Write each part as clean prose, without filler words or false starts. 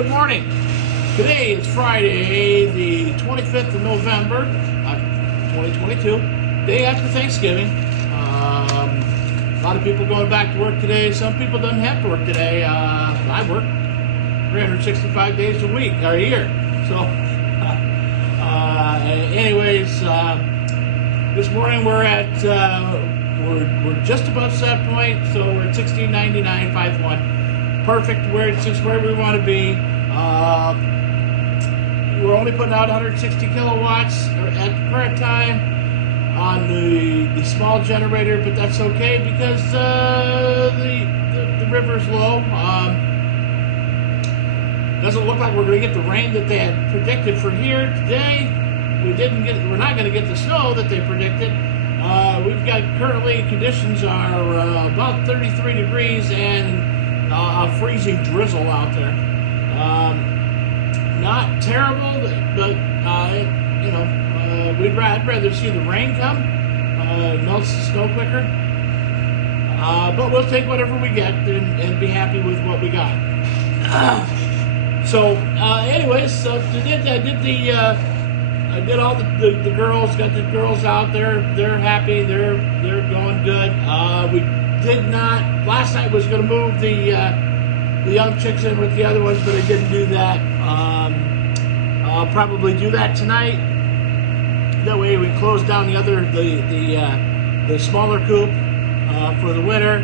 good morning. Today is Friday, the 25th of November, 2022, day after Thanksgiving. A lot of people going back to work today. Some people don't have to work today. I work 365 days a week, or a year. So, anyways, this morning we're at, we're just above set point, so we're at 1699.51. Perfect, it's just where we want to be. We're only putting out 160 kilowatts at the current time on the small generator, but that's okay because the river's low. Doesn't look like we're going to get the rain that they had predicted for here today. We're not going to get the snow that they predicted. We've got currently conditions are about 33 degrees and a freezing drizzle out there. Not terrible, but I'd rather see the rain come, melts the snow quicker. But we'll take whatever we get and be happy with what we got. Anyways, so I did all the girls, got the girls out there. They're happy. They're going good. We did not. Last night was going to move the young chicks in with the other ones, but I didn't do that. I'll probably do that tonight. That way we close down the smaller coop for the winter.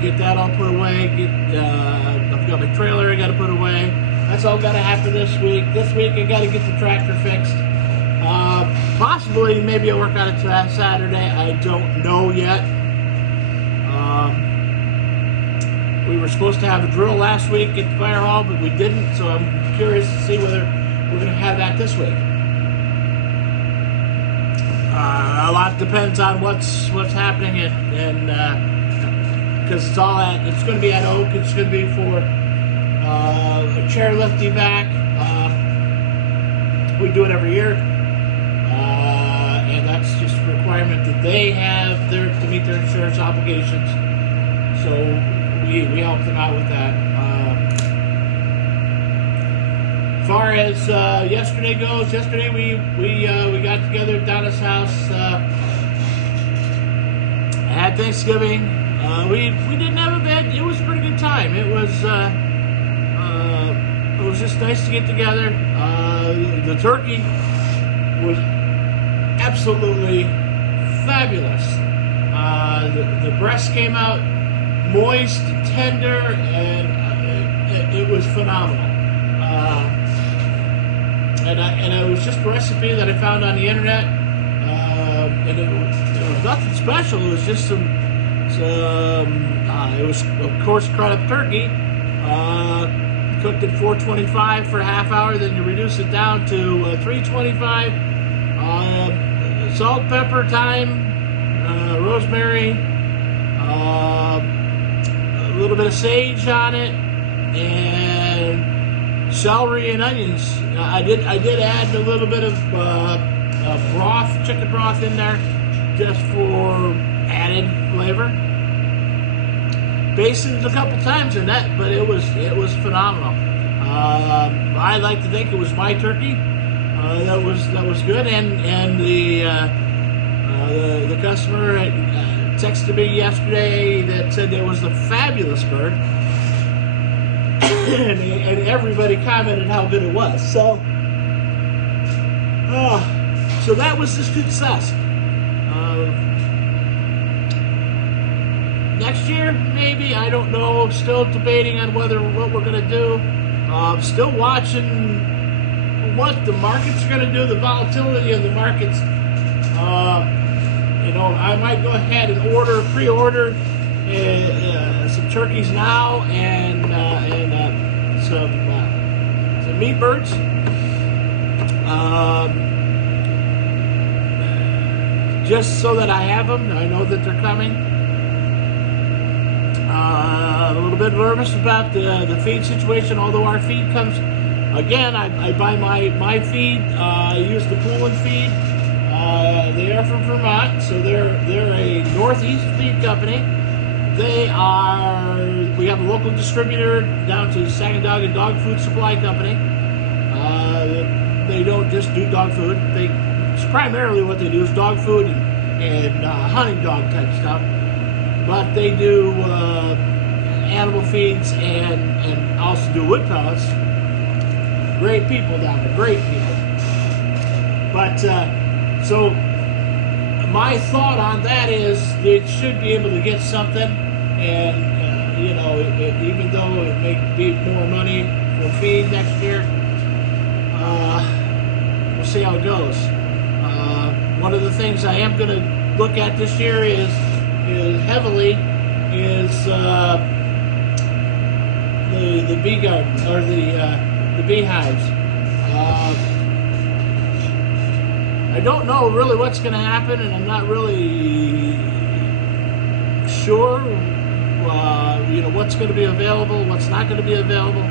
Get that all put away. I've got my trailer I got to put away. That's all got to happen this week. This week I got to get the tractor fixed. Possibly maybe I'll work on it Saturday. I don't know yet. We were supposed to have a drill last week at the fire hall, but we didn't, so I'm curious to see whether we're going to have that this week. A lot depends on what's happening, and because it's going to be at Oak. It's going to be for a chairlift evac. We do it every year, and that's just a requirement that they have to meet their insurance obligations. So we help them out with that. As far as yesterday goes, yesterday we got together at Donna's house. Had Thanksgiving. We didn't have a bed. It was a pretty good time. It was just nice to get together. The turkey was absolutely fabulous. The breast came out moist, tender, and it was phenomenal. And it was just a recipe that I found on the internet, and it was nothing special. It was just it was of course cut up turkey, cooked at 425 for a half hour. Then you reduce it down to 325. Salt, pepper, thyme, rosemary, a little bit of sage on it, and celery and onions. I did add a little bit of broth, chicken broth in there, just for added flavor. Basted it a couple times in that, but it was phenomenal. I like to think it was my turkey. That was good, and the customer texted me yesterday that said it was a fabulous bird. and everybody commented how good it was. So that was just good success. Next year, maybe, I don't know. Still debating on what we're going to do. Still watching what the market's going to do, the volatility of the markets. I might go ahead and pre-order some turkeys now and some meat birds. Just so that I have them. I know that they're coming. A little bit nervous about the feed situation, although our feed comes, again, I buy my feed, I use the Poulin feed. They are from Vermont, so they're a Northeast feed company. We have a local distributor down to Saginaw Dog Food Supply Company. They don't just do dog food. It's primarily what they do is dog food and hunting dog type stuff. But they do animal feeds and also do wood pellets. Great people down there, great people. But so my thought on that is they should be able to get something, and even though it may be more money for feed next year, we'll see how it goes. One of the things I am going to look at this year is the bee garden or the beehives. I don't know really what's going to happen, and I'm not really sure what's going to be available, what's not going to be available.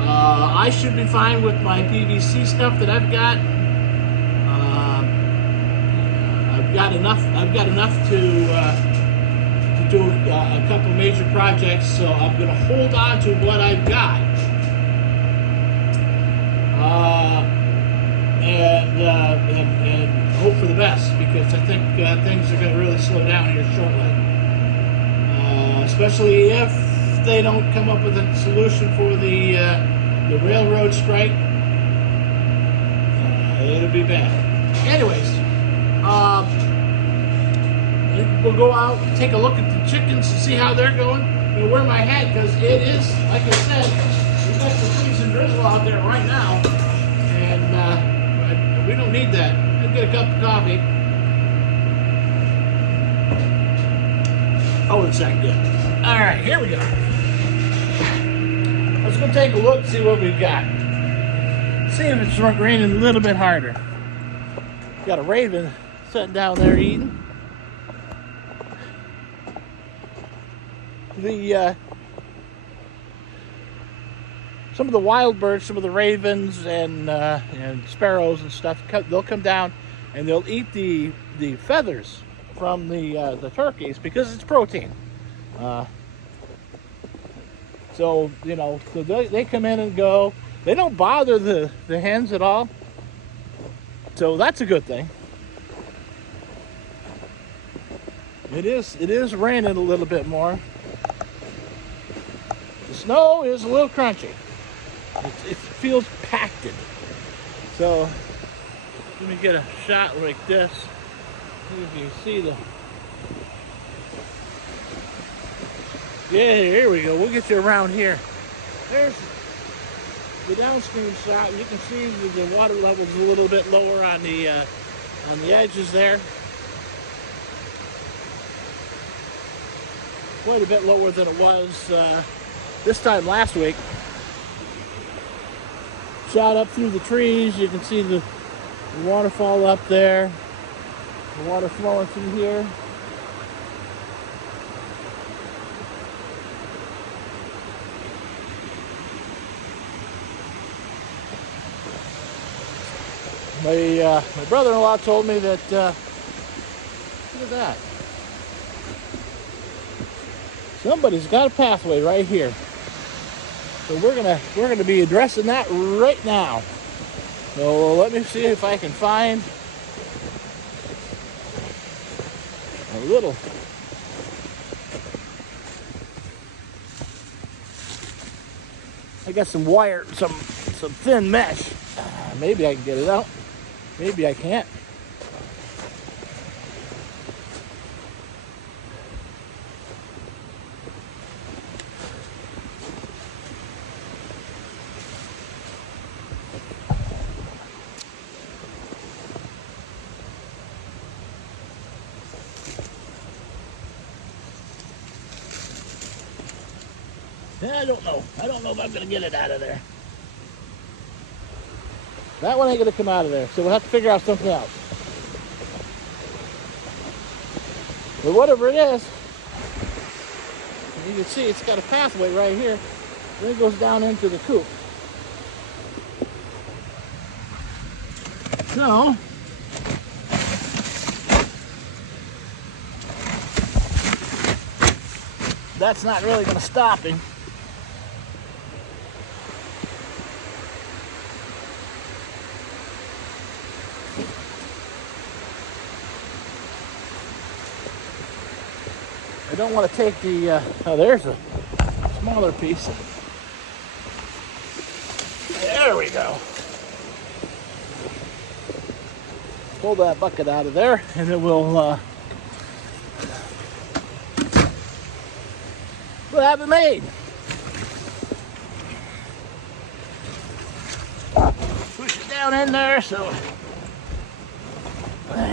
I should be fine with my PVC stuff that I've got. I've got enough to do a couple major projects, so I'm going to hold on to what I've got. And hope for the best, because I think things are going to really slow down here shortly. Especially if they don't come up with a solution for the railroad strike. It'll be bad. Anyways, we'll go out and take a look at the chickens and see how they're going. I'm going to wear my hat because it is, like I said, we've got some freezing drizzle out there right now. And we don't need that. I'll get a cup of coffee. Oh, it's that good. All right, here we go. Let's go take a look and see what we've got. See if it's raining a little bit harder. Got a raven sitting down there eating. Some of the wild birds, some of the ravens and sparrows and stuff, they'll come down and they'll eat the feathers from the turkeys because it's protein. So they come in and go. They don't bother the hens at all. So that's a good thing. It is raining a little bit more. The snow is a little crunchy. It feels packed in. So let me get a shot like this. See if you can see the. Yeah, here we go. We'll get you around here. There's the downstream shot. You can see the water level is a little bit lower on the edges there. Quite a bit lower than it was this time last week. Shot up through the trees. You can see the waterfall up there. The water flowing through here. My brother-in-law told me that look at that. Somebody's got a pathway right here. So we're gonna be addressing that right now. So let me see if I can find a little. I got some wire, some thin mesh. Maybe I can get it out. Maybe I can't. I don't know. I don't know if I'm going to get it out of there. That one ain't going to come out of there, so we'll have to figure out something else. But whatever it is, you can see it's got a pathway right here. Then it goes down into the coop. So, that's not really going to stop him. I don't want to take the, oh, there's a smaller piece. There we go. Pull that bucket out of there, and it will, we'll have it made. Push it down in there so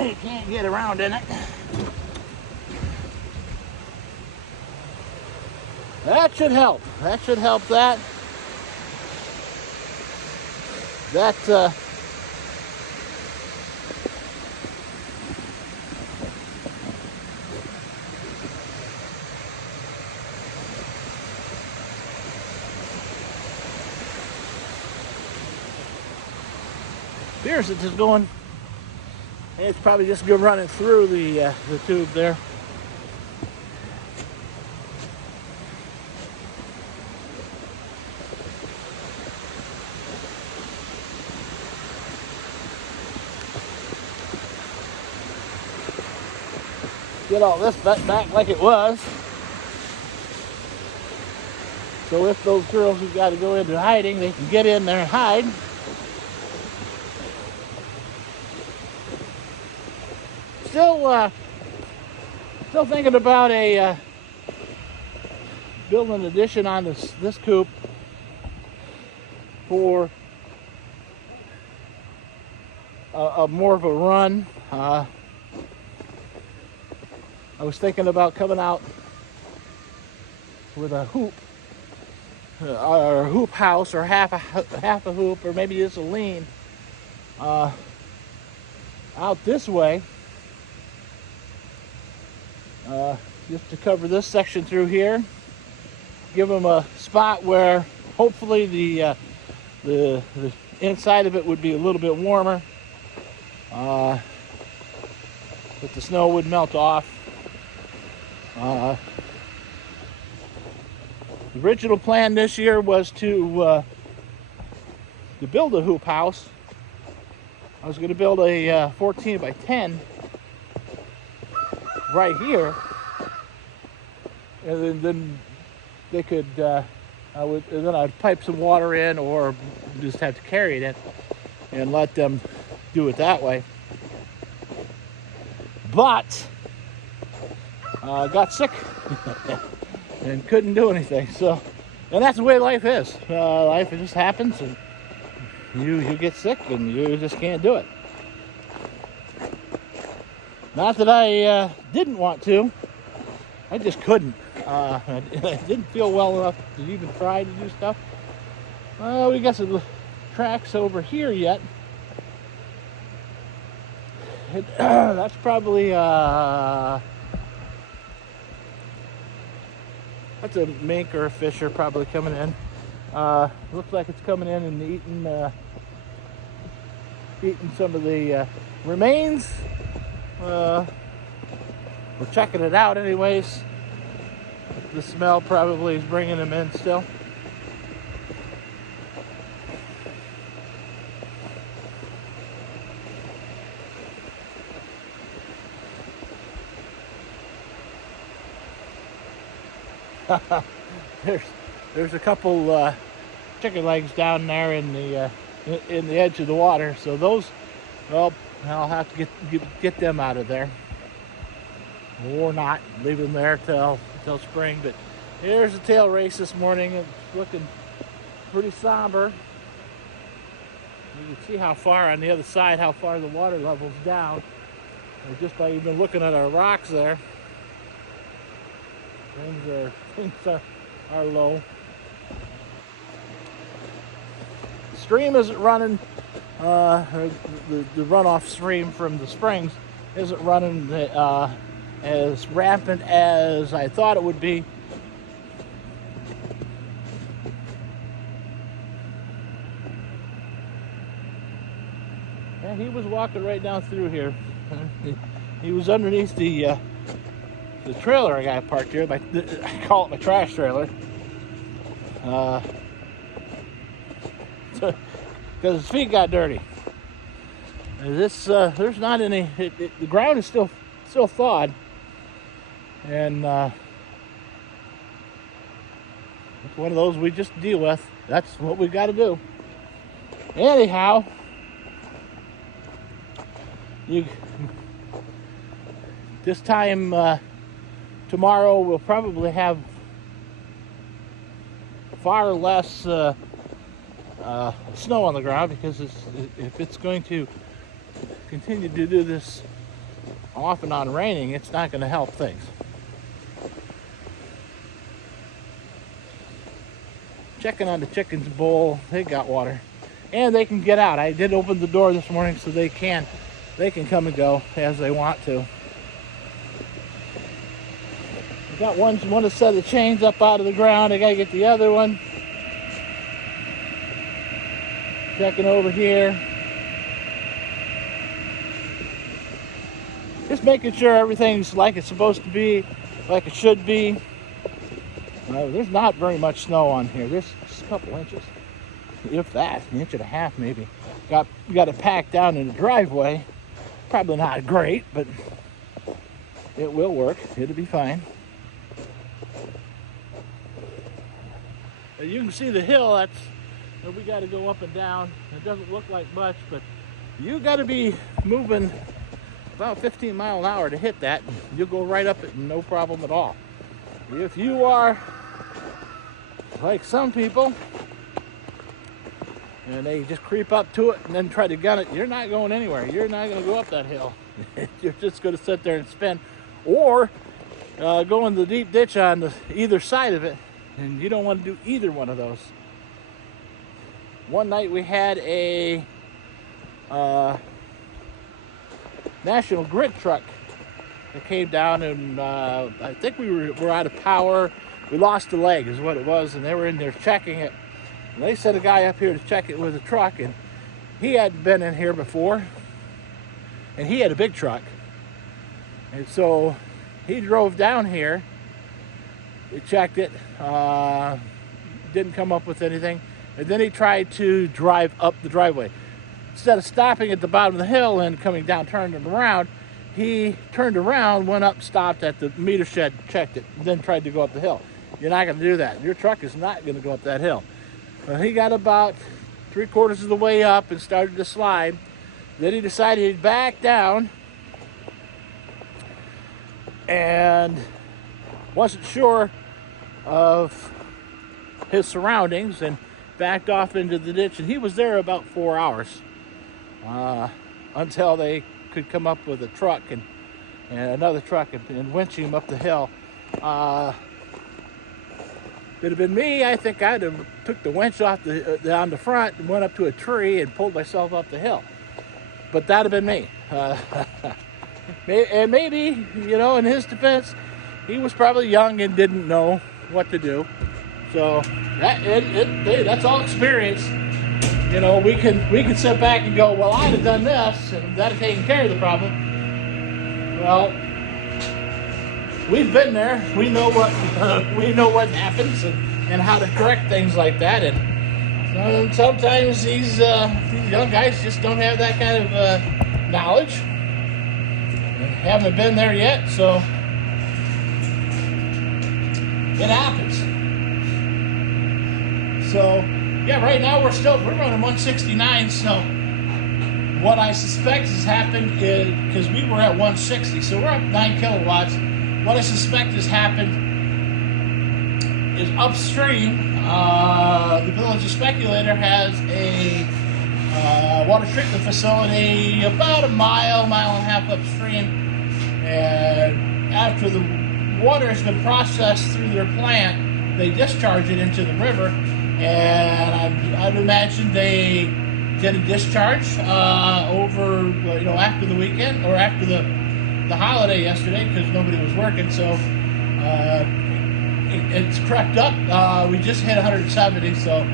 you can't get around in it. That should help. That should help that. That, appears it's just going, it's probably just going running through the tube there. Get all this back like it was. So if those girls who've got to go into hiding, they can get in there and hide. Still thinking about building an addition on this coop for a more of a run. I was thinking about coming out with a hoop, or a hoop house, or half a hoop, or maybe just a lean out this way, just to cover this section through here. Give them a spot where hopefully the inside of it would be a little bit warmer, but the snow would melt off. The original plan this year was to build a hoop house. I was going to build a 14 by 10 right here, and then they could. I'd pipe some water in, or just have to carry it in, and let them do it that way. But got sick and couldn't do anything. So, and that's the way life is. Life just happens, and you get sick, and you just can't do it. Not that I didn't want to. I just couldn't. I didn't feel well enough to even try to do stuff. We got some tracks over here yet. That's probably that's a mink or a fisher probably coming in. Looks like it's coming in and eating some of the remains. We're checking it out anyways. The smell probably is bringing them in still. There's a couple chicken legs down there in the edge of the water. So those, well, I'll have to get them out of there, or not leave them there till spring. But here's the tail race this morning. It's looking pretty somber. You can see how far on the other side, how far the water level's down, just by even looking at our rocks there. Things are low. The stream isn't running, the runoff stream from the springs isn't running as rampant as I thought it would be. And he was walking right down through here. He was underneath the the trailer I got parked here. I call it my trash trailer. Because his feet got dirty. This there's not any. The ground is still thawed, and it's one of those we just deal with. That's what we got to do. Anyhow, this time tomorrow we'll probably have far less snow on the ground, because if it's going to continue to do this off and on raining, it's not going to help things. Checking on the chickens' bowl. They got water and they can get out. I did open the door this morning so they can come and go as they want to. I got one set of chains up out of the ground. I gotta get the other one. Checking over here. Just making sure everything's like it's supposed to be, like it should be. There's not very much snow on here. There's just a couple inches, if that, an inch and a half maybe. Got it packed down in the driveway. Probably not great, but it will work. It'll be fine. You can see the hill. That's where we got to go up and down. It doesn't look like much, but you got to be moving about 15 miles an hour to hit that. You'll go right up it, no problem at all. If you are like some people and they just creep up to it and then try to gun it, you're not going anywhere. You're not going to go up that hill. You're just going to sit there and spin, or go in the deep ditch on either side of it, and you don't want to do either one of those. One night we had a National Grid truck that came down, and I think we were out of power. We lost a leg is what it was, and they were in there checking it. And they sent a guy up here to check it with a truck, and he hadn't been in here before, and he had a big truck. And so he drove down here, he checked it, didn't come up with anything, and then he tried to drive up the driveway. Instead of stopping at the bottom of the hill and coming down, turning around, he turned around, went up, stopped at the meter shed, checked it, and then tried to go up the hill. You're not going to do that. Your truck is not going to go up that hill. Well, he got about 3/4 of the way up and started to slide. Then he decided he'd back down and wasn't sure of his surroundings and backed off into the ditch. And he was there about 4 hours until they could come up with a truck and another truck and winch him up the hill. If it had been me, I think I'd have took the winch off on the front and went up to a tree and pulled myself up the hill. But that'd have been me. And maybe, in his defense, he was probably young and didn't know what to do. So that's all experience. We can sit back and go, well, I'd have done this and that'd have taken care of the problem. Well, we've been there. We know what happens and how to correct things like that. And sometimes these young guys just don't have that kind of knowledge. Haven't been there yet, so it happens. So yeah, right now we're running 169. So what I suspect has happened is, because we were at 160, so we're up 9 kilowatts. What I suspect has happened is upstream. The Village of Speculator has a water treatment facility about a mile and a half upstream. And after the water has been processed through their plant, they discharge it into the river. And I'd imagine they did a discharge over, after the weekend or after the holiday yesterday, because nobody was working. So it's crept up. We just hit 170, so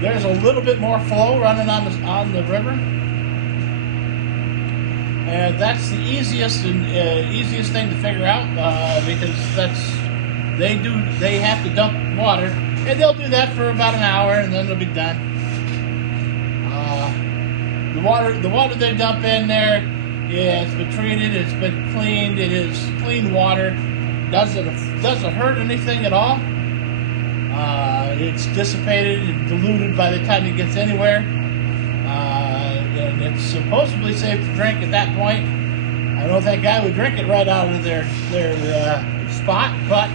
there's a little bit more flow running on the river. and that's the easiest thing to figure out, because they have to dump water, and they'll do that for about an hour, and then they'll be done. The water they dump in there, it's been treated, it's been cleaned, it is clean water. Doesn't hurt anything at all. It's dissipated and diluted by the time it gets anywhere, and it's supposedly safe to drink at that point. I don't know if that guy would drink it right out of their spot, but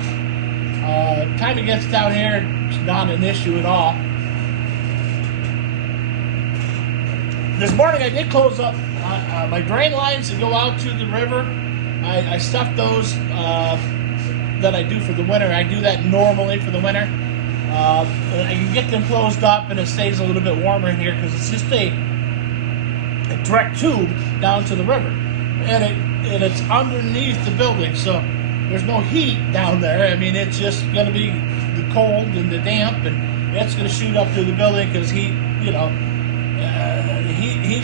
time it gets down here, it's not an issue at all. This morning I did close up my drain lines that go out to the river. I stuffed those that I do for the winter. I do that normally for the winter. I can get them closed up, and it stays a little bit warmer in here because it's just a direct tube down to the river, and it's underneath the building, so there's no heat down there. I mean, it's just going to be the cold and the damp, and it's going to shoot up to the building because heat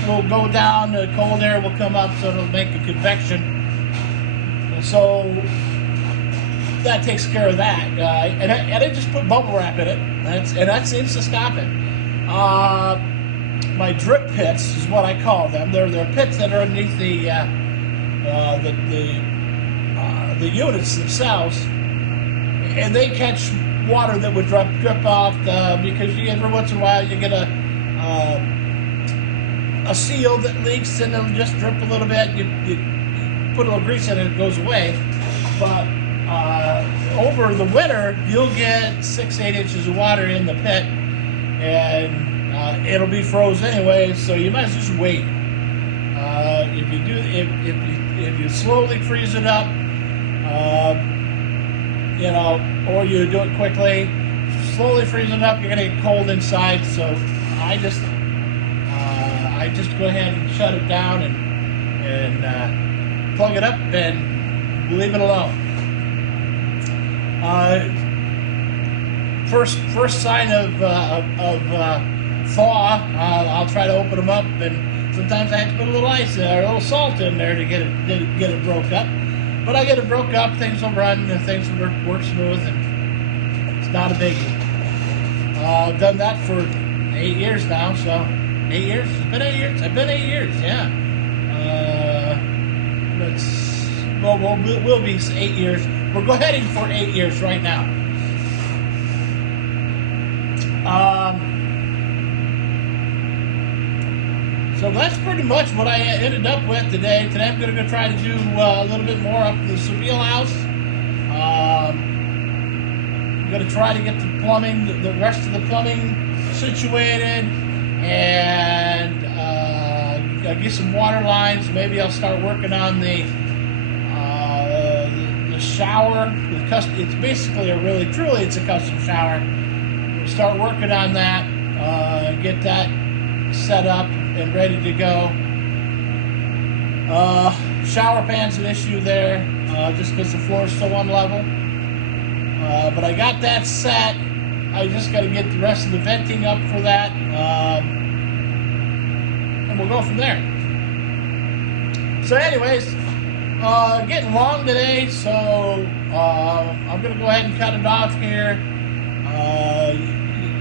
will go down, the cold air will come up, so it'll make a convection. And so that takes care of that. And I just put bubble wrap in it, and that seems to stop it. My drip pits is what I call them. They're pits that are underneath the units themselves, and they catch water that would drip off because every once in a while you get a seal that leaks, and it'll just drip a little bit. You put a little grease in it, it goes away. But over the winter, you'll get 6-8 inches of water in the pit, and it'll be froze anyway. So you might just wait. If you slowly freeze it up, or you do it quickly, slowly freeze it up, you're gonna get cold inside. So I just go ahead and shut it down and plug it up and leave it alone. First sign of thaw, I'll try to open them up, and sometimes I have to put a little ice or a little salt in there to get it broke up. But I get it broke up, things will run, and things will work smooth, and it's not a biggie. I've done that for 8 years now, so 8 years? It's been 8 years. I've been 8 years, yeah. We'll be 8 years. We're heading for 8 years right now. So that's pretty much what I ended up with today. Today I'm going to go try to do a little bit more up the Seville house. I'm going to try to get the plumbing, the rest of the plumbing situated, and get some water lines. Maybe I'll start working on the shower. It's basically it's a custom shower. We'll start working on that, get that set up and ready to go. Shower pan's an issue there, just because the floor is so unlevel. But I got that set. I just got to get the rest of the venting up for that, and we'll go from there. So anyways, getting long today, so I'm going to go ahead and cut it off here.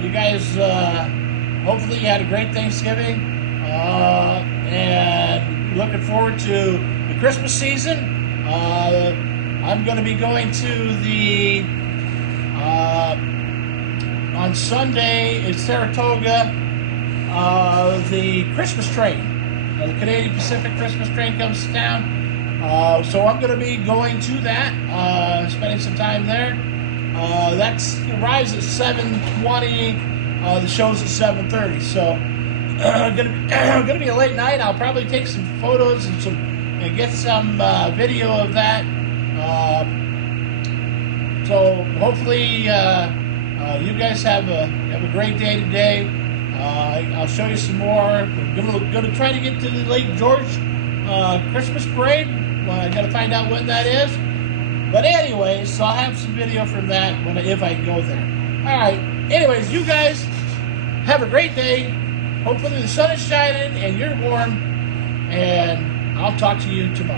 You guys, hopefully you had a great Thanksgiving, and looking forward to the Christmas season. I'm going to be going to the on Sunday in Saratoga, the Christmas train, the Canadian Pacific Christmas train comes to town. So I'm going to be going to that, spending some time there. That arrives at 7:20. The show's at 7:30. So going to be a late night. I'll probably take some photos and get some video of that. So hopefully you guys have a great day today. I'll show you some more. I'm going to try to get to the Lake George Christmas parade. I got to find out when that is. But anyways, so I'll have some video from that if I go there. All right. Anyways, you guys have a great day. Hopefully the sun is shining and you're warm. And I'll talk to you tomorrow.